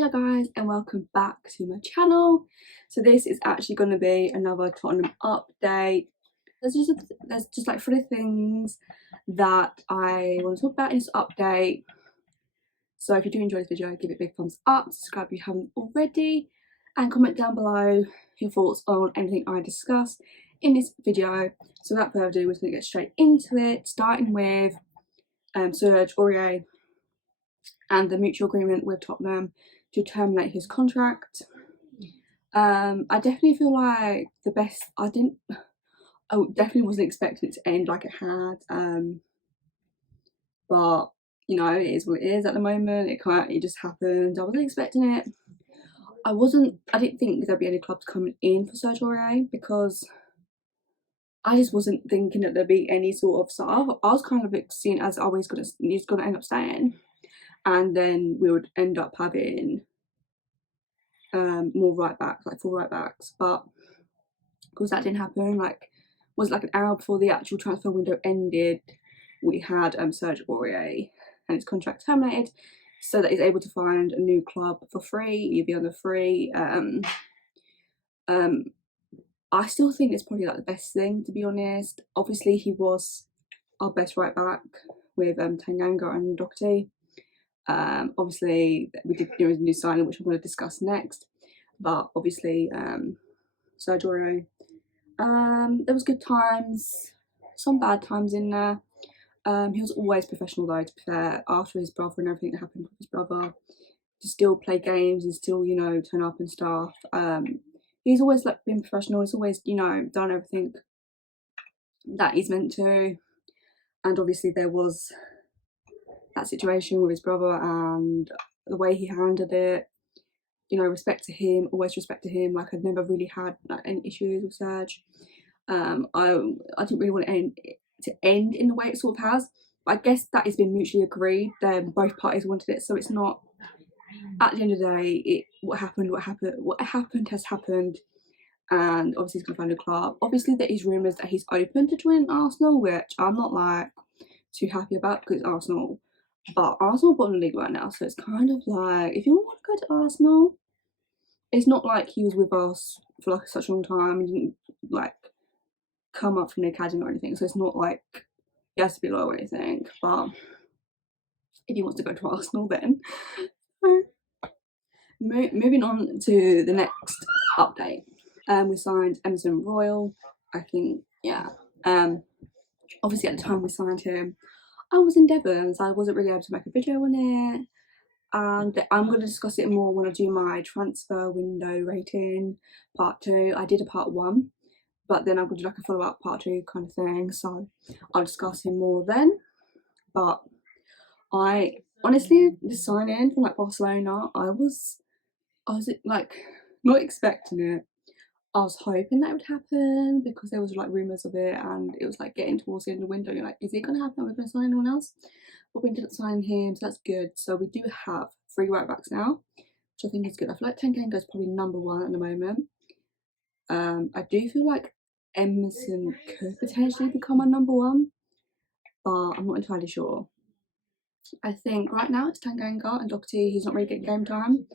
Hello guys and welcome back to my channel. So this is actually going to be another Tottenham update. There's just like 3 things that I want to talk about in this update. So if you do enjoy this video, give it a big thumbs up, subscribe if you haven't already, and comment down below your thoughts on anything I discuss in this video. So without further ado, we're just going to get straight into it, starting with Serge Aurier and the mutual agreement with Tottenham to terminate his contract. I definitely feel like I definitely wasn't expecting it to end like it had, but you know, it is what it is at the moment. It just happened. I wasn't expecting it. I didn't think there'd be any clubs coming in for Serge Aurier because I just wasn't thinking that there'd be any sort of stuff. I was kind of seeing as always he's gonna end up staying, and then we would end up having more right backs, like 4 right backs, but of course that didn't happen. Was like an hour before the actual transfer window ended, we had Serge Aurier and his contract terminated, so that he's able to find a new club for free, either on the free. I still think it's probably like the best thing, to be honest. Obviously he was our best right back with Tanganga and Doherty. Obviously we did do a new signing which I'm going to discuss next, but obviously Serge Aurier, there was good times, some bad times in there. He was always professional though, to be fair, after his brother and everything that happened with his brother, to still play games and still, you know, turn up and stuff. He's always like been professional. He's always, you know, done everything that he's meant to, and obviously there was that situation with his brother and the way he handled it. You know, respect to him, always respect to him. Like, I've never really had like any issues with Serge. I didn't really want it to end in the way it sort of has, but I guess that has been mutually agreed. Then both parties wanted it, so it's not. At the end of the day, what happened has happened, and obviously he's gonna find a club. Obviously, there is rumours that he's open to joining Arsenal, which I'm not like too happy about because it's Arsenal. But Arsenal are bottom of the league right now, so it's kind of like, if you want to go to Arsenal, it's not like he was with us for like such a long time and didn't like come up from the academy or anything, so it's not like he has to be low or anything. But if he wants to go to Arsenal, then moving on to the next update, we signed Emerson Royal. I think, yeah. Obviously at the time we signed him, I was in Devon, so I wasn't really able to make a video on it, and I'm going to discuss it more when I do my transfer window rating part 2. I did a part 1, but then I'm going to do like a follow-up part 2 kind of thing, so I'll discuss him more then. But I honestly, the signing from like Barcelona, I was like not expecting it. I was hoping that would happen because there was like rumours of it, and it was like getting towards the end of the window. You're like, is it going to happen? We're going to sign anyone else? But we didn't sign him, so that's good. So we do have 3 right backs now, which I think is good. I feel like Tanganga is probably number 1 at the moment. I do feel like Emerson could potentially become my number 1, but I'm not entirely sure. I think right now it's Tanganga and Doherty. He's not really getting game time.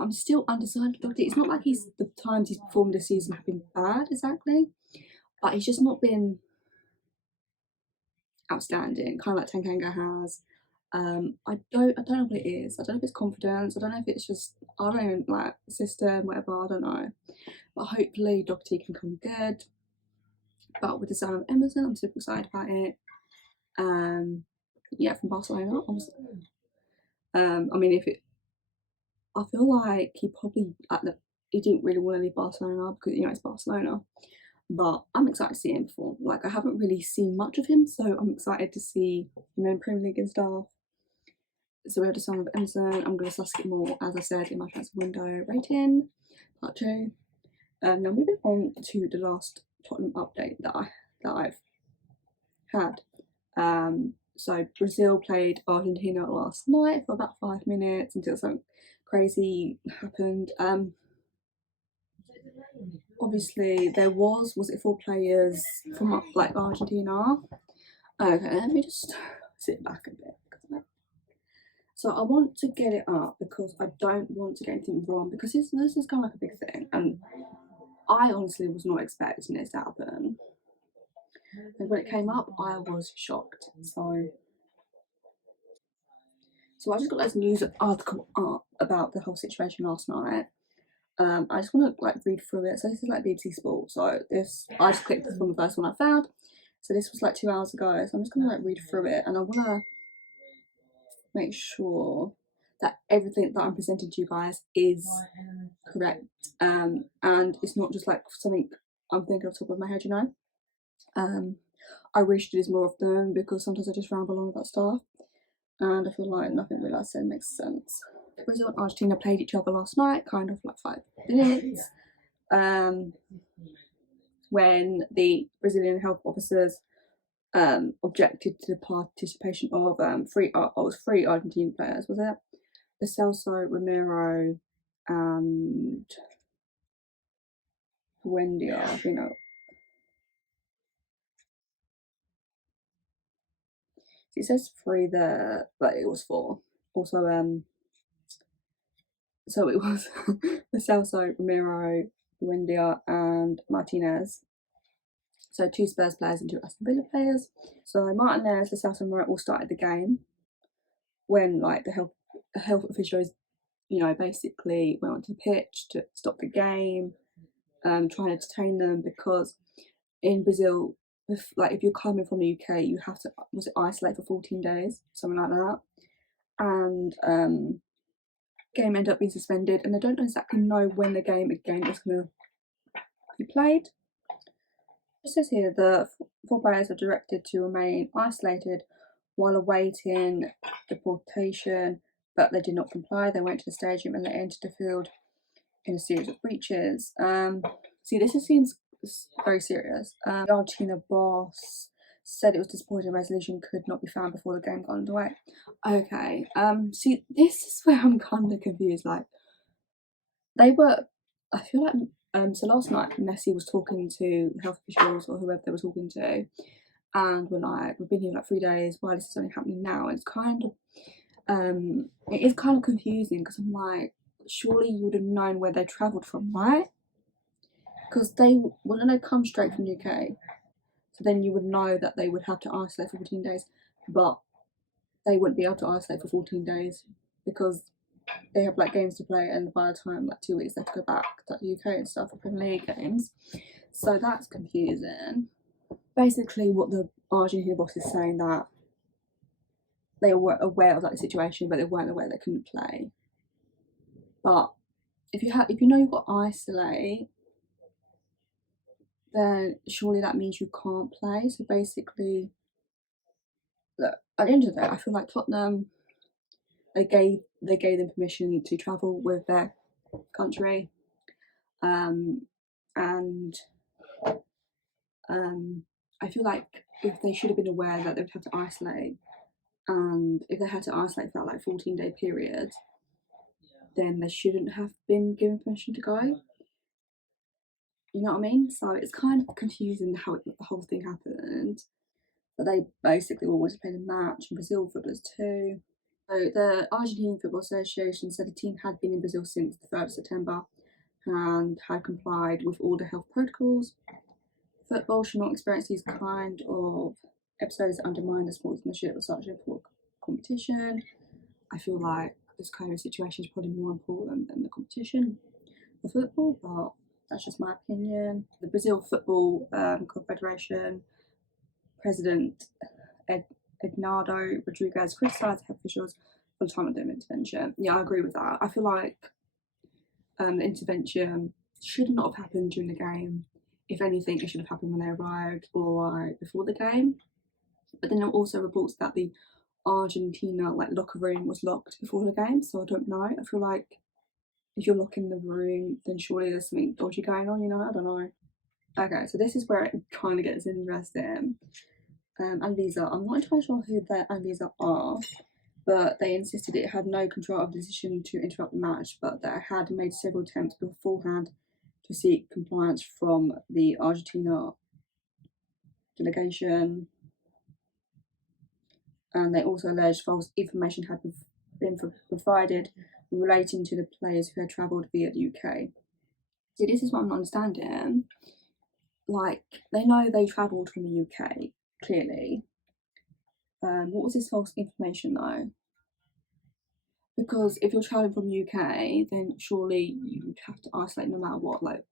I'm still undecided. Doherty, it's not like the times he's performed this season have been bad exactly, but he's just not been outstanding, kind of like Tanganga has. I don't know what it is. I don't know if it's confidence. I don't know if it's just, I don't know, like system, whatever. I don't know. But hopefully Doherty can come good. But with the sign of Emerson, I'm super excited about it. Yeah, from Barcelona. I mean, I feel like he probably he didn't really want to leave Barcelona because, you know, it's Barcelona. But I'm excited to see him perform. Like, I haven't really seen much of him, so I'm excited to see him in Premier League and stuff. So we have the sign of Emerson. I'm going to discuss it more, as I said, in my transfer window rating part 2. Now moving on to the last Tottenham update that I've had. So Brazil played Argentina last night for about 5 minutes until something crazy happened. Obviously there was it 4 players from like Argentina? Okay, let me just sit back a bit. So I want to get it up because I don't want to get anything wrong, because this is kind of like a big thing, and I honestly was not expecting this to happen. And when it came up, I was shocked. So I just got this news article up about the whole situation last night. I just want to like read through it. So this is like BBC Sport. So this, I just clicked from the first one I found. So this was like 2 hours ago. So I'm just gonna like read through it, and I want to make sure that everything that I'm presenting to you guys is correct, and it's not just like something I'm thinking off the top of my head, you know. I wish to do this more often, because sometimes I just ramble on about stuff, and I feel like nothing really I said makes sense. Brazil and Argentina played each other last night, kind of like 5 minutes. When the Brazilian health officers objected to the participation of three Argentine players, was it? The Celso, Romero, and Buendia, I think. It says 3 there, but it was 4. Also, so it was the Celso, Romero, Buendia, and Martinez. So 2 Spurs players and 2 Aston Villa players. So Martinez, the Celso, and Romero all started the game when like the health officials, you know, basically went onto the pitch to stop the game, trying to detain them, because in Brazil, if you're coming from the UK, you have to isolate for 14 days, something like that, and game ended up being suspended, and they don't exactly know when the game again is going to be played. It says here the 4 players are directed to remain isolated while awaiting deportation, but they did not comply. They went to the stadium and they entered the field in a series of breaches. See, this seems very serious. The Argentina boss said it was disappointing a resolution could not be found before the game got underway. Okay, see, this is where I'm kind of confused. Like, they were, I feel like, so last night Messi was talking to health officials or whoever they were talking to, and we're like, we've been here like 3 days, why is this only happening now? And it's kind of, it is kind of confusing, because I'm like, surely you would have known where they travelled from, right? Because they wouldn't have come straight from the UK, so then you would know that they would have to isolate for 14 days, but they wouldn't be able to isolate for 14 days because they have like games to play, and by the time like 2 weeks they have to go back to the UK and stuff for Premier League games. So that's confusing. Basically, what the Argentina boss is saying, that they were aware of like the situation, but they weren't aware they couldn't play. But if you know you've got to isolate, then surely that means you can't play. So basically, look, at the end of the day, I feel like Tottenham, they gave them permission to travel with their country, and I feel like if they should have been aware that they would have to isolate, and if they had to isolate for that like 14-day period, then they shouldn't have been given permission to go. You know what I mean? So it's kind of confusing how the whole thing happened. But they basically always played a match, and Brazil footballers too. So the Argentine Football Association said the team had been in Brazil since the 3rd of September and had complied with all the health protocols. Football should not experience these kind of episodes that undermine the sportsmanship of such an important competition. I feel like this kind of situation is probably more important than the competition for football, but that's just my opinion. The Brazil Football Confederation President Ednardo Rodriguez criticised health officials for the time of their intervention. Yeah, I agree with that. I feel like the intervention should not have happened during the game. If anything, it should have happened when they arrived or like before the game. But then there are also reports that the Argentina like locker room was locked before the game, so I don't know. I feel like if you're locking the room, then surely there's something dodgy going on, you know? I don't know. Okay, so this is where it kind of gets interesting. Anvisa, I'm not entirely sure who the Anvisa are, but they insisted it had no control of the decision to interrupt the match, but that it had made several attempts beforehand to seek compliance from the Argentina delegation. And they also alleged false information had been provided relating to the players who had travelled via the UK. See, this is what I'm not understanding. Like, they know they travelled from the UK, clearly. What was this false information though? Because if you're travelling from UK, then surely you'd have to isolate no matter what. Like,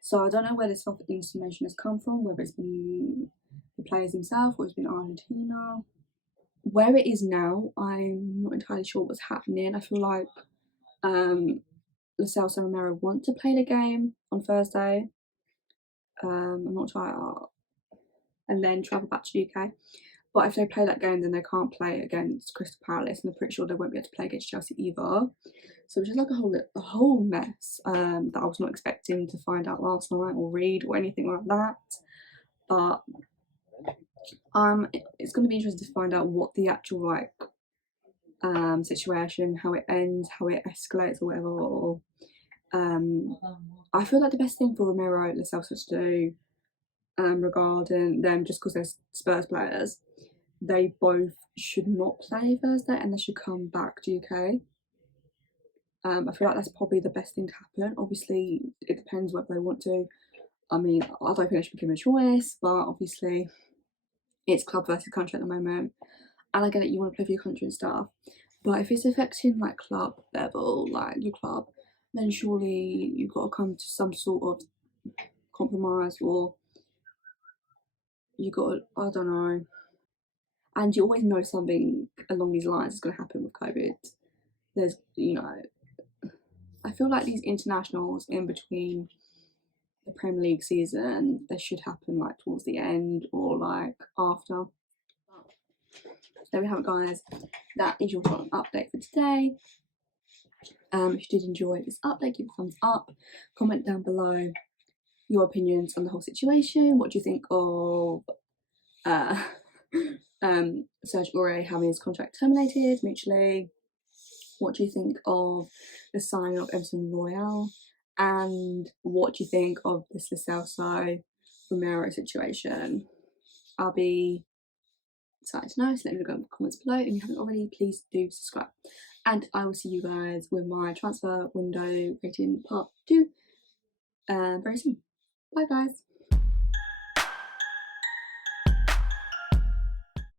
so I don't know where this false information has come from, whether it's been the players themselves or it's been Argentina. Where it is now, I'm not entirely sure what's happening. I feel like Celso and Romero want to play the game on Thursday. I'm not sure, and then travel back to the UK. But if they play that game, then they can't play against Crystal Palace, and I'm pretty sure they won't be able to play against Chelsea either. So it's just like a whole mess that I was not expecting to find out last night or read or anything like that. But it's going to be interesting to find out what the actual like situation, how it ends, how it escalates or whatever. Or, I feel like the best thing for Romero and Celso to do regarding them, just because they're Spurs players, they both should not play Thursday and they should come back to UK. I feel like that's probably the best thing to happen. Obviously, it depends whether they want to. I mean, I don't think they should be given a choice, but obviously, it's club versus country at the moment. And I get it, you want to play for your country and stuff. But if it's affecting like club level, like your club, then surely you've got to come to some sort of compromise, or you got to, I don't know. And you always know something along these lines is going to happen with COVID. There's, you know, I feel like these internationals in between the Premier League season, they should happen like towards the end or like after. There we have it, guys. That is your Tottenham update for today. If you did enjoy this update, give it a thumbs up. Comment down below your opinions on the whole situation. What do you think of Serge Aurier having his contract terminated mutually? What do you think of the signing of Emerson Royale? And what do you think of this Celso Romero situation? I'll be excited to know, so let me know in the comments below. If you haven't already, please do subscribe. And I will see you guys with my transfer window rating part 2 very soon. Bye guys.